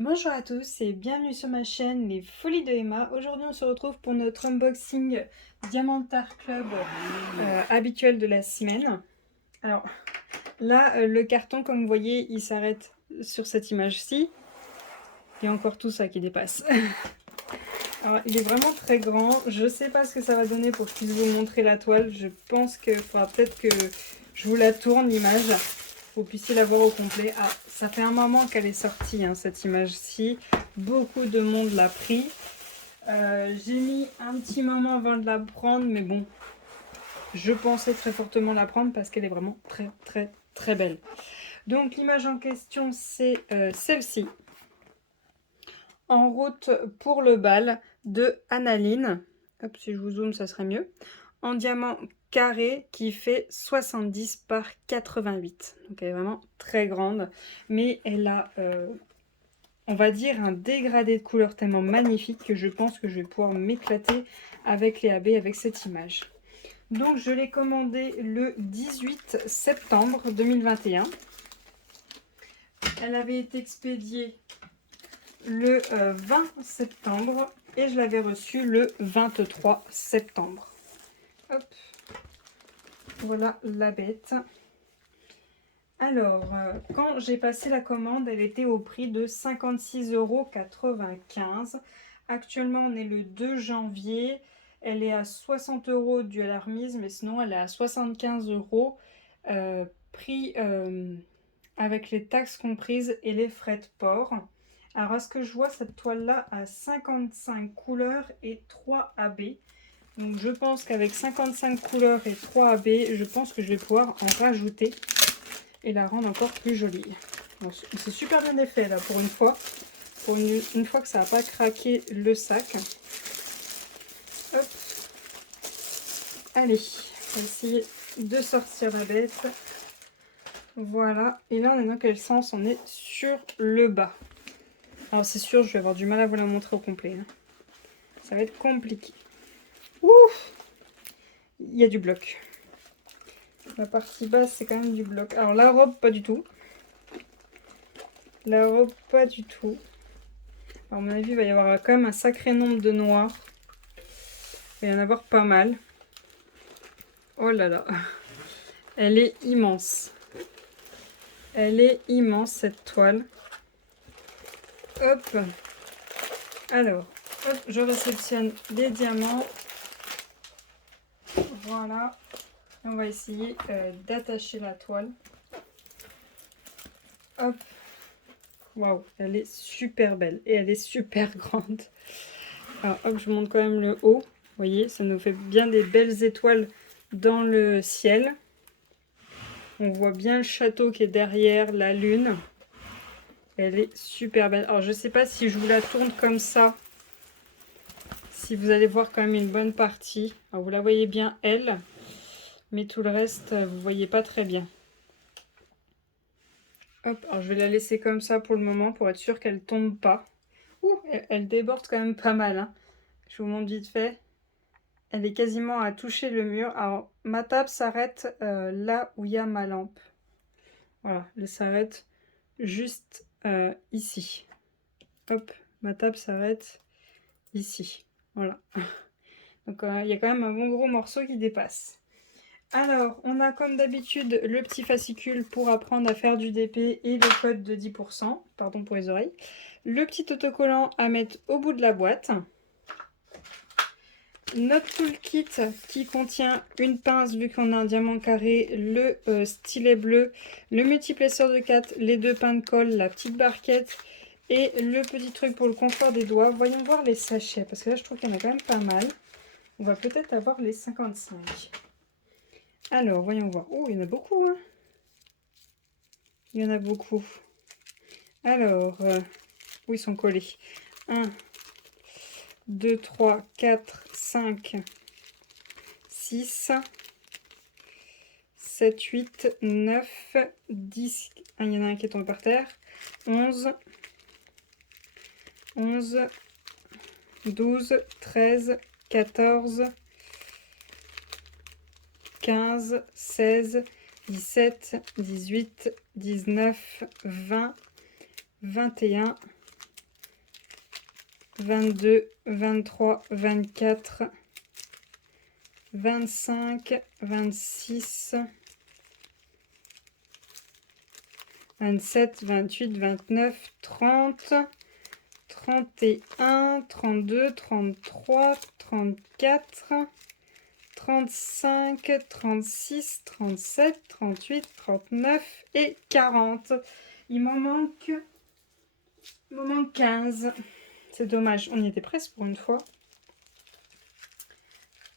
Bonjour à tous et bienvenue sur ma chaîne Les Folies de Emma. Aujourd'hui on se retrouve pour notre unboxing Diamantar Club habituel de la semaine. Alors là le carton comme vous voyez il s'arrête sur cette image-ci. Il y a encore tout ça qui dépasse. Alors il est vraiment très grand. Je sais pas ce que ça va donner pour que je puisse vous montrer la toile. Je pense qu'il faudra peut-être que je vous la tourne l'image. Vous puissiez la voir au complet. Ah, ça fait un moment qu'elle est sortie, hein, cette image-ci. Beaucoup de monde l'a pris. J'ai mis un petit moment avant de la prendre, mais bon, je pensais très fortement la prendre parce qu'elle est vraiment très très très belle. Donc l'image en question, c'est celle-ci. En route pour le bal de Annaline. Hop, si je vous zoome, ça serait mieux. En diamant carré qui fait 70 par 88. Donc elle est vraiment très grande, mais elle a, on va dire, un dégradé de couleur tellement magnifique que je pense que je vais pouvoir m'éclater avec les AB avec cette image. Donc je l'ai commandée le 18 septembre 2021. Elle avait été expédiée le 20 septembre et je l'avais reçue le 23 septembre. Hop. Voilà la bête. Alors, quand j'ai passé la commande, elle était au prix de 56,95 €. Actuellement, on est le 2 janvier. Elle est à 60 € dû à la remise, mais sinon, elle est à 75 €, prix avec les taxes comprises et les frais de port. Alors, à ce que je vois, cette toile-là a 55 couleurs et 3 AB. Donc, je pense qu'avec 55 couleurs et 3 AB, je pense que je vais pouvoir en rajouter et la rendre encore plus jolie. C'est super bien fait là pour une fois. Pour une fois que ça n'a pas craqué le sac. Hop. Allez, on va essayer de sortir la bête. Voilà. Et là, on est dans quel sens? On est sur le bas. Alors c'est sûr, je vais avoir du mal à vous la montrer au complet, hein. Ça va être compliqué. Ouf! Il y a du bloc. La partie basse, c'est quand même du bloc. Alors la robe, pas du tout. La robe, pas du tout. Alors, à mon avis, il va y avoir quand même un sacré nombre de noirs. Il va y en avoir pas mal. Oh là là. Elle est immense. Elle est immense, cette toile. Hop. Alors, hop, je réceptionne des diamants. Voilà. On va essayer d'attacher la toile. Hop. Waouh, elle est super belle et elle est super grande. Alors hop, je monte quand même le haut. Vous voyez, ça nous fait bien des belles étoiles dans le ciel. On voit bien le château qui est derrière, la lune. Elle est super belle. Alors je sais pas si je vous la tourne comme ça, si vous allez voir quand même une bonne partie. Alors vous la voyez bien elle, mais tout le reste vous voyez pas très bien. Hop, alors je vais la laisser comme ça pour le moment pour être sûr qu'elle tombe pas. Ouh, elle déborde quand même pas mal, hein. Je vous montre vite fait. Elle est quasiment à toucher le mur. Alors ma table s'arrête là où il y a ma lampe. Voilà, elle s'arrête juste ici. Hop, ma table s'arrête ici. Voilà. Donc il y a quand même un bon gros morceau qui dépasse. Alors, on a comme d'habitude le petit fascicule pour apprendre à faire du DP et le code de 10%. Pardon pour les oreilles. Le petit autocollant à mettre au bout de la boîte. Notre toolkit qui contient une pince vu qu'on a un diamant carré, le stylet bleu, le multiplesseur de 4, les deux pains de colle, la petite barquette et le petit truc pour le confort des doigts. Voyons voir les sachets parce que là je trouve qu'il y en a quand même pas mal. On va peut-être avoir les 55. Alors voyons voir. Oh, il y en a beaucoup, hein. Il y en a beaucoup. Alors, où ils sont collés? 1, 2, 3, 4, 5, 6... 7, 8, 9, 10. Ah, il y en a un qui est tombé par terre. 11, 11, 12, 13, 14, 15, 16, 17, 18, 19, 20, 21, 22, 23, 24, 25, 26, 27, 28, 29, 30, 31, 32, 33, 34, 35, 36, 37, 38, 39 et 40. Il m'en manque 15. C'est dommage, on y était presque pour une fois.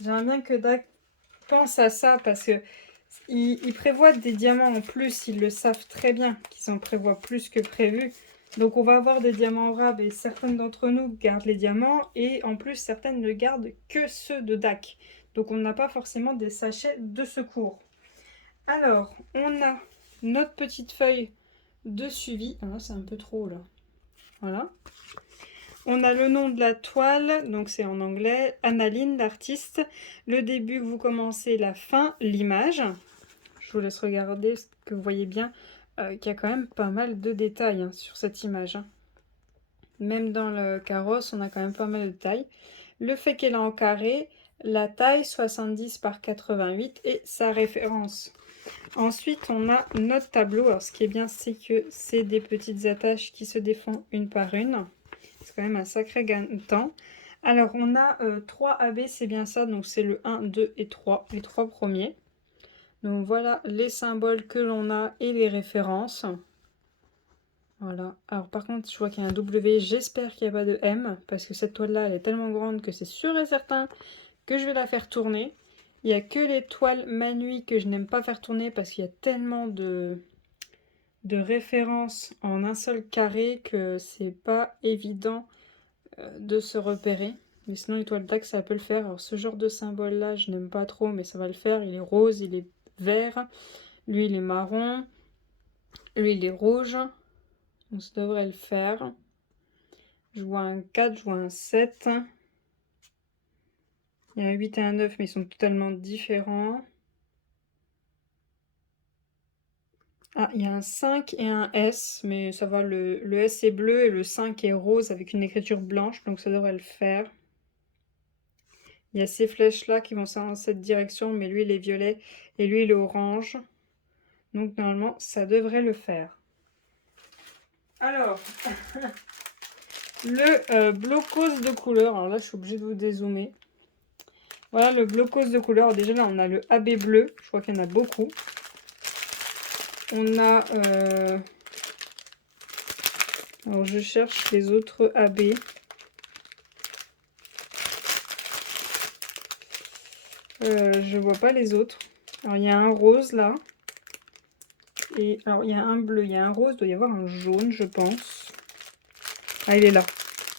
J'aimerais bien que Dak pense à ça parce que ils prévoient des diamants en plus, ils le savent très bien qu'ils en prévoient plus que prévu. Donc on va avoir des diamants rares et certaines d'entre nous gardent les diamants et en plus certaines ne gardent que ceux de Dak. Donc on n'a pas forcément des sachets de secours. Alors on a notre petite feuille de suivi. Ah c'est un peu trop là. Voilà. On a le nom de la toile, donc c'est en anglais, Annaline, l'artiste, le début que vous commencez, la fin, l'image. Je vous laisse regarder, que vous voyez bien qu'il y a quand même pas mal de détails hein, sur cette image. Hein. Même dans le carrosse, on a quand même pas mal de détails. Le fait qu'elle est en carré, la taille 70 par 88 et sa référence. Ensuite, on a notre tableau. Alors, ce qui est bien, c'est que c'est des petites attaches qui se défont une par une. C'est quand même un sacré gain de temps. Alors, on a 3 AB, c'est bien ça. Donc, c'est le 1, 2 et 3, les 3 premiers. Donc, voilà les symboles que l'on a et les références. Voilà. Alors, par contre, je vois qu'il y a un W. J'espère qu'il n'y a pas de M. Parce que cette toile-là, elle est tellement grande que c'est sûr et certain que je vais la faire tourner. Il n'y a que les toiles Manui que je n'aime pas faire tourner parce qu'il y a tellement de références en un seul carré que c'est pas évident de se repérer. Mais sinon, l'étoile Dak, ça peut le faire. Alors, ce genre de symbole-là, je n'aime pas trop, mais ça va le faire. Il est rose, il est vert. Lui, il est marron. Lui, il est rouge. Donc, ça devrait le faire. Je vois un 4, je vois un 7. Il y a un 8 et un 9, mais ils sont totalement différents. Ah, il y a un 5 et un S, mais ça va, le S est bleu et le 5 est rose avec une écriture blanche, donc ça devrait le faire. Il y a ces flèches-là qui vont dans cette direction, mais lui, il est violet et lui, il est orange. Donc, normalement, ça devrait le faire. Alors, le blocos de couleur. Alors là, je suis obligée de vous dézoomer. Voilà le blocos de couleur. Déjà, là, on a le AB bleu. Je crois qu'il y en a beaucoup. On a... Alors, je cherche les autres AB. Je vois pas les autres. Alors, il y a un rose, là. Et alors, il y a un bleu, il y a un rose. Il doit y avoir un jaune, je pense. Ah, il est là.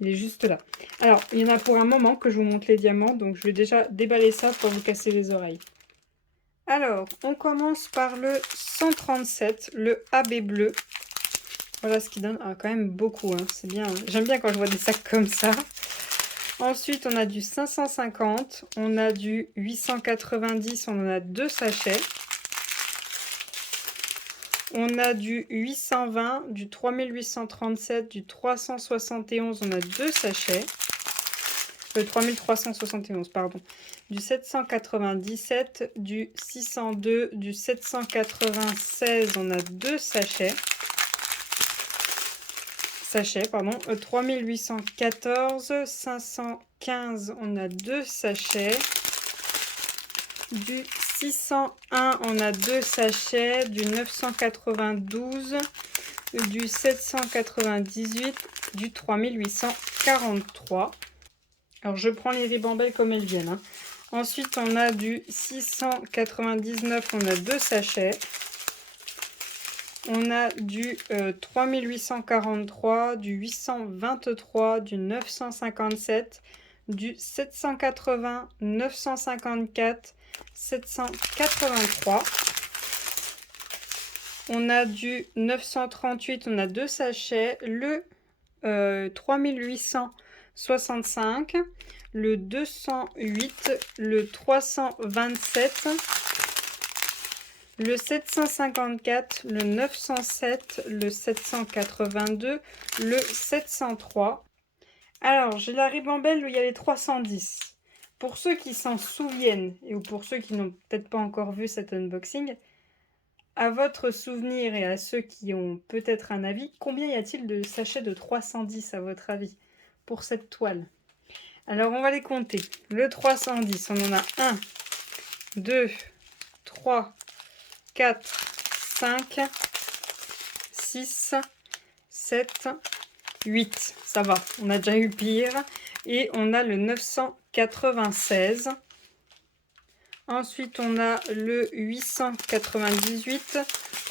Il est juste là. Alors, il y en a pour un moment que je vous montre les diamants. Donc, je vais déjà déballer ça pour vous casser les oreilles. Alors, on commence par le 137, le AB bleu. Voilà ce qui donne quand même beaucoup. Hein. C'est bien. Hein. J'aime bien quand je vois des sacs comme ça. Ensuite, on a du 550. On a du 890. On en a 2 sachets. On a du 820, du 3837, du 371. On a 2 sachets. 3371, pardon. Du 797, du 602, du 796, on a 2 sachets. 3814, 515, on a 2 sachets. Du 601, on a 2 sachets. Du 992, du 798, du 3843. Alors, je prends les ribambelles comme elles viennent. Hein. Ensuite, on a du 699, on a 2 sachets. On a du 3843, du 823, du 957, du 780, 954, 783. On a du 938, on a 2 sachets. Le 3865, le 208, le 327, le 754, le 907, le 782, le 703. Alors, j'ai la ribambelle où il y a les 310. Pour ceux qui s'en souviennent, ou pour ceux qui n'ont peut-être pas encore vu cet unboxing, à votre souvenir et à ceux qui ont peut-être un avis, combien y a-t-il de sachets de 310 à votre avis pour cette toile? Alors, on va les compter. Le 310, on en a 1, 2, 3, 4, 5, 6, 7, 8. Ça va, on a déjà eu pire. Et on a le 996. Ensuite, on a le 898,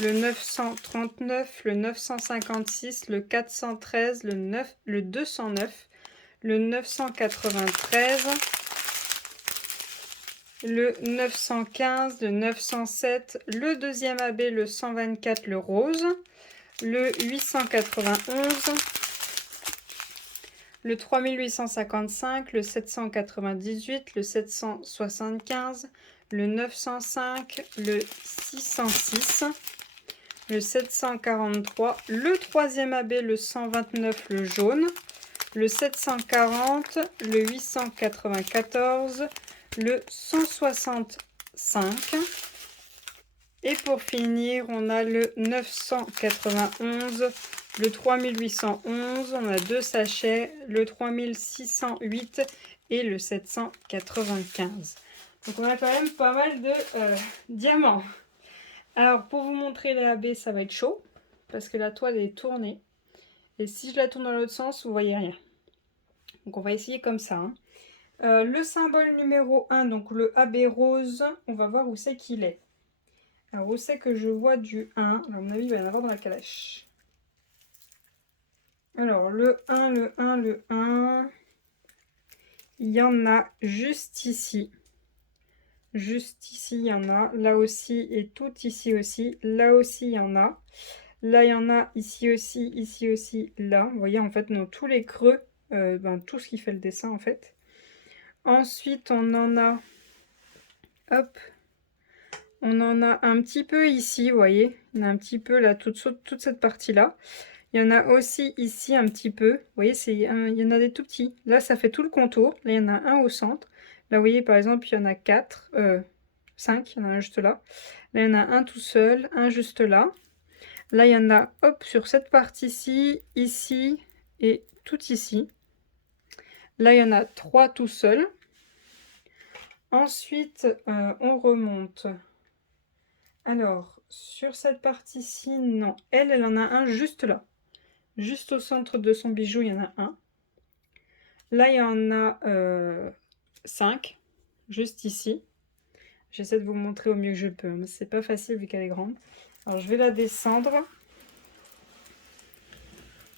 le 939, le 956, le 413, le 209, le 993, le 915, le 907, le deuxième AB, le 124, le rose, le 891, le 3855, le 798, le 775, le 905, le 606, le 743, le troisième AB, le 129, le jaune, le 740, le 894, le 165. Et pour finir, on a le 991, le 3811, on a 2 sachets, le 3608 et le 795. Donc on a quand même pas mal de diamants. Alors pour vous montrer les AB, ça va être chaud, parce que la toile est tournée. Et si je la tourne dans l'autre sens, vous voyez rien. Donc on va essayer comme ça. Hein. Le symbole numéro 1, donc le AB rose, on va voir où c'est qu'il est. Alors où c'est que je vois du 1? À mon avis, il va y en avoir dans la calèche. Alors le 1, le 1, le 1, il y en a juste ici. Juste ici, il y en a. Là aussi et tout ici aussi. Là aussi, il y en a. Là, il y en a ici aussi, là. Vous voyez, en fait, dans tous les creux, tout ce qui fait le dessin, en fait. Ensuite, on en a... Hop. On en a un petit peu ici, vous voyez. On a un petit peu là, toute cette partie-là. Il y en a aussi ici un petit peu. Vous voyez, il y en a des tout petits. Là, ça fait tout le contour. Là, il y en a un au centre. Là, vous voyez, par exemple, il y en a 4, 5. Il y en a un juste là. Là, il y en a un tout seul, un juste là. Là, il y en a, hop, sur cette partie-ci, ici et tout ici. Là, il y en a 3 tout seuls. Ensuite, on remonte. Alors, sur cette partie-ci, non. Elle en a un juste là. Juste au centre de son bijou, il y en a un. Là, il y en a 5, juste ici. J'essaie de vous montrer au mieux que je peux, mais c'est pas facile vu qu'elle est grande. Alors, je vais la descendre.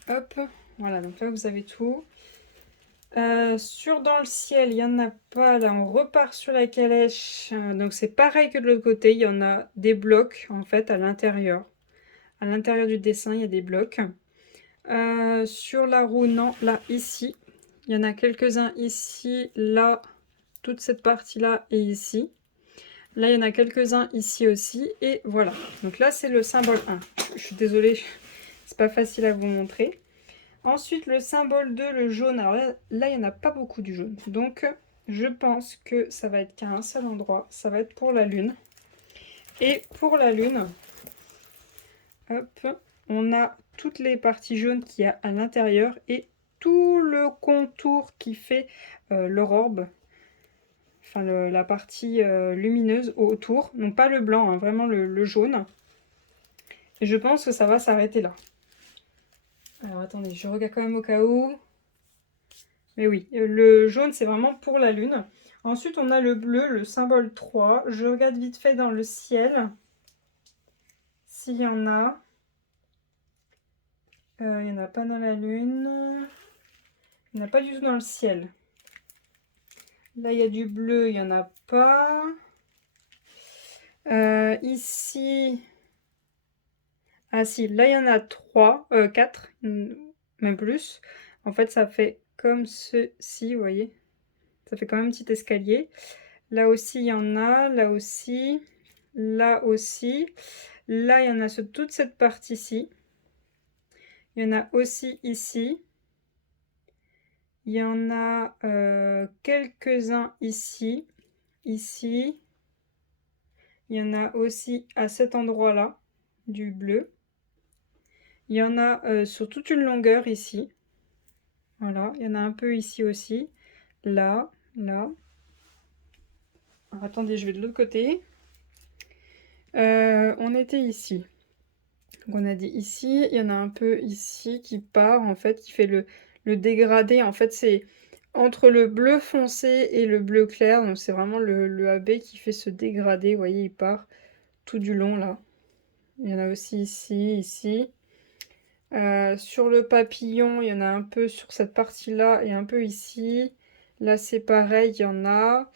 Hop, voilà, donc là, vous avez tout. Dans le ciel, il n'y en a pas. Là, on repart sur la calèche. Donc, c'est pareil que de l'autre côté. Il y en a des blocs, en fait, à l'intérieur. À l'intérieur du dessin, il y a des blocs. Sur la roue, non, là, ici. Il y en a quelques-uns ici, là, toute cette partie-là et ici. Là, il y en a quelques-uns ici aussi. Et voilà. Donc là, c'est le symbole 1. Je suis désolée, c'est pas facile à vous montrer. Ensuite, le symbole 2, le jaune. Alors là, il n'y en a pas beaucoup du jaune. Donc, je pense que ça va être qu'à un seul endroit. Ça va être pour la lune. Et pour la lune, hop, on a toutes les parties jaunes qu'il y a à l'intérieur et tout le contour qui fait leur orbe. Enfin, la partie lumineuse autour. Non, pas le blanc, hein, vraiment le jaune. Et je pense que ça va s'arrêter là. Alors, attendez, je regarde quand même au cas où. Mais oui, le jaune, c'est vraiment pour la lune. Ensuite, on a le bleu, le symbole 3. Je regarde vite fait dans le ciel. S'il y en a. Il n'y en a pas dans la lune. Il n'y en a pas du tout dans le ciel. Là, il y a du bleu, il n'y en a pas. Ici... Ah si, là, il y en a 3, 4, même plus. En fait, ça fait comme ceci, vous voyez. Ça fait quand même un petit escalier. Là aussi, il y en a. Là aussi. Là aussi. Là, il y en a sur toute cette partie-ci. Il y en a aussi ici. Il y en a quelques-uns ici. Ici. Il y en a aussi à cet endroit-là, du bleu. Il y en a sur toute une longueur ici. Voilà, il y en a un peu ici aussi. Là, là. Alors, attendez, je vais de l'autre côté. On était ici. Donc on a dit ici, il y en a un peu ici qui part, en fait, qui fait le dégradé. En fait, c'est entre le bleu foncé et le bleu clair. Donc c'est vraiment le AB qui fait ce dégradé. Vous voyez, il part tout du long là. Il y en a aussi ici, ici. Sur le papillon, il y en a un peu sur cette partie-là et un peu ici. Là, c'est pareil, il y en a.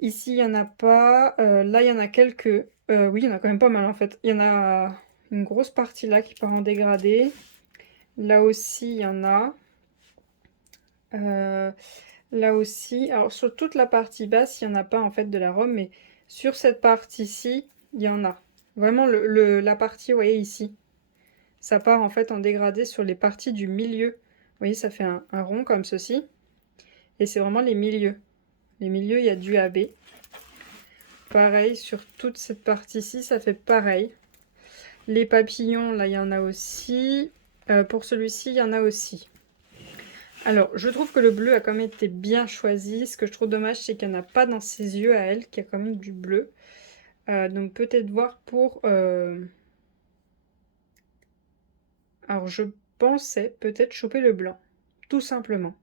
Ici, il n'y en a pas. Là, il y en a quelques. Oui, il y en a quand même pas mal en fait. Il y en a une grosse partie là qui part en dégradé. Là aussi, il y en a. Là aussi. Alors, sur toute la partie basse, il n'y en a pas en fait de la robe, mais sur cette partie-ci, il y en a. Vraiment, la partie, vous voyez ici. Ça part en fait en dégradé sur les parties du milieu. Vous voyez, ça fait un rond comme ceci. Et c'est vraiment les milieux. Les milieux, il y a du AB. Pareil, sur toute cette partie-ci, ça fait pareil. Les papillons, là, il y en a aussi. Pour celui-ci, il y en a aussi. Alors, je trouve que le bleu a quand même été bien choisi. Ce que je trouve dommage, c'est qu'il n'y en a pas dans ses yeux à elle, qu'il y a quand même du bleu. Donc, peut-être voir pour... Alors, je pensais peut-être choper le blanc, tout simplement.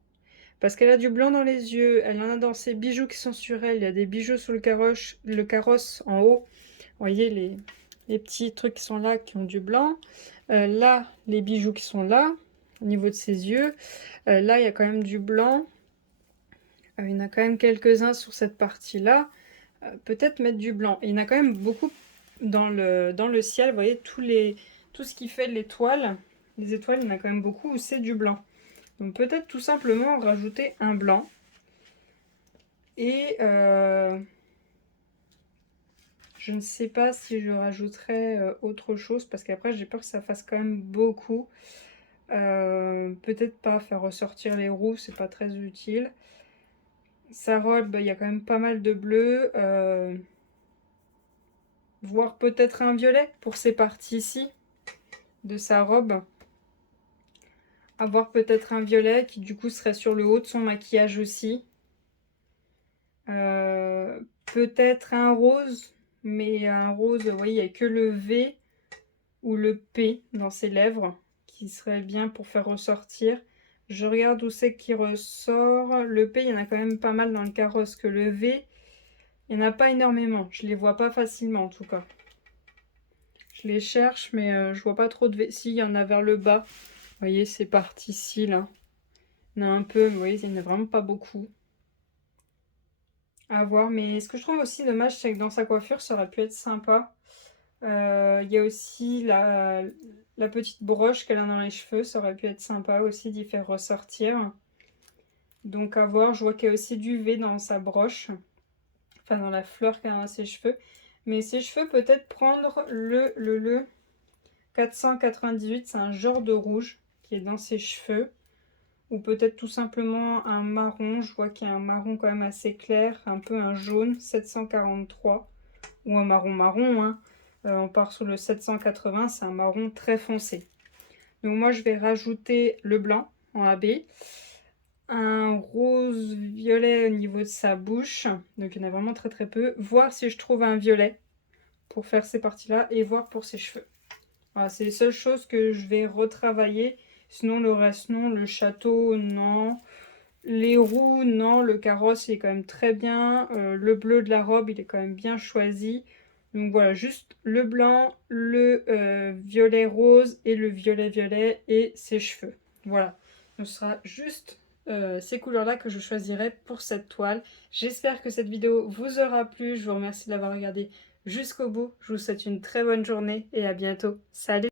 Parce qu'elle a du blanc dans les yeux, elle en a dans ses bijoux qui sont sur elle, il y a des bijoux sur le carrosse en haut. Vous voyez les petits trucs qui sont là, qui ont du blanc. Là, les bijoux qui sont là, au niveau de ses yeux. Là, il y a quand même du blanc. Il y en a quand même quelques-uns sur cette partie-là. Peut-être mettre du blanc. Et il y en a quand même beaucoup dans le ciel. Vous voyez, tout ce qui fait l'étoile. Les étoiles, il y en a quand même beaucoup où c'est du blanc. Donc peut-être tout simplement rajouter un blanc. Et je ne sais pas si je rajouterai autre chose parce qu'après j'ai peur que ça fasse quand même beaucoup. Peut-être pas faire ressortir les roues, c'est pas très utile. Sa robe, il y a quand même pas mal de bleu. Voire peut-être un violet pour ces parties-ci de sa robe. Avoir peut-être un violet qui du coup serait sur le haut de son maquillage aussi. Peut-être un rose, mais un rose, vous voyez, il n'y a que le V ou le P dans ses lèvres qui serait bien pour faire ressortir. Je regarde où c'est qui ressort. Le P, il y en a quand même pas mal dans le carrosse que le V. Il n'y en a pas énormément. Je les vois pas facilement en tout cas. Je les cherche, mais je vois pas trop de V. Si, il y en a vers le bas. Vous voyez, c'est parti ici, là. Il y en a un peu, mais vous voyez, il n'y en a vraiment pas beaucoup. À voir, mais ce que je trouve aussi dommage, c'est que dans sa coiffure, ça aurait pu être sympa. Il y a aussi la petite broche qu'elle a dans les cheveux, ça aurait pu être sympa aussi d'y faire ressortir. Donc à voir, je vois qu'il y a aussi du V dans sa broche, enfin dans la fleur qu'elle a dans ses cheveux. Mais ses cheveux, peut-être prendre le 498, c'est un genre de rouge qui est dans ses cheveux. Ou peut-être tout simplement un marron, je vois qu'il y a un marron quand même assez clair, un peu un jaune, 743. Ou un marron marron, hein. On part sur le 780, c'est un marron très foncé. Donc moi je vais rajouter le blanc en AB. Un rose violet au niveau de sa bouche. Donc il y en a vraiment très très peu. Voir si je trouve un violet pour faire ces parties-là et voir pour ses cheveux. Voilà, c'est les seules choses que je vais retravailler. Sinon le reste non, le château non. Les roues non, le carrosse il est quand même très bien. Le bleu de la robe il est quand même bien choisi. Donc voilà, juste le blanc, le violet rose et le violet violet et ses cheveux. Voilà, ce sera juste ces couleurs-là que je choisirai pour cette toile. J'espère que cette vidéo vous aura plu. Je vous remercie de l'avoir regardé jusqu'au bout. Je vous souhaite une très bonne journée et à bientôt. Salut!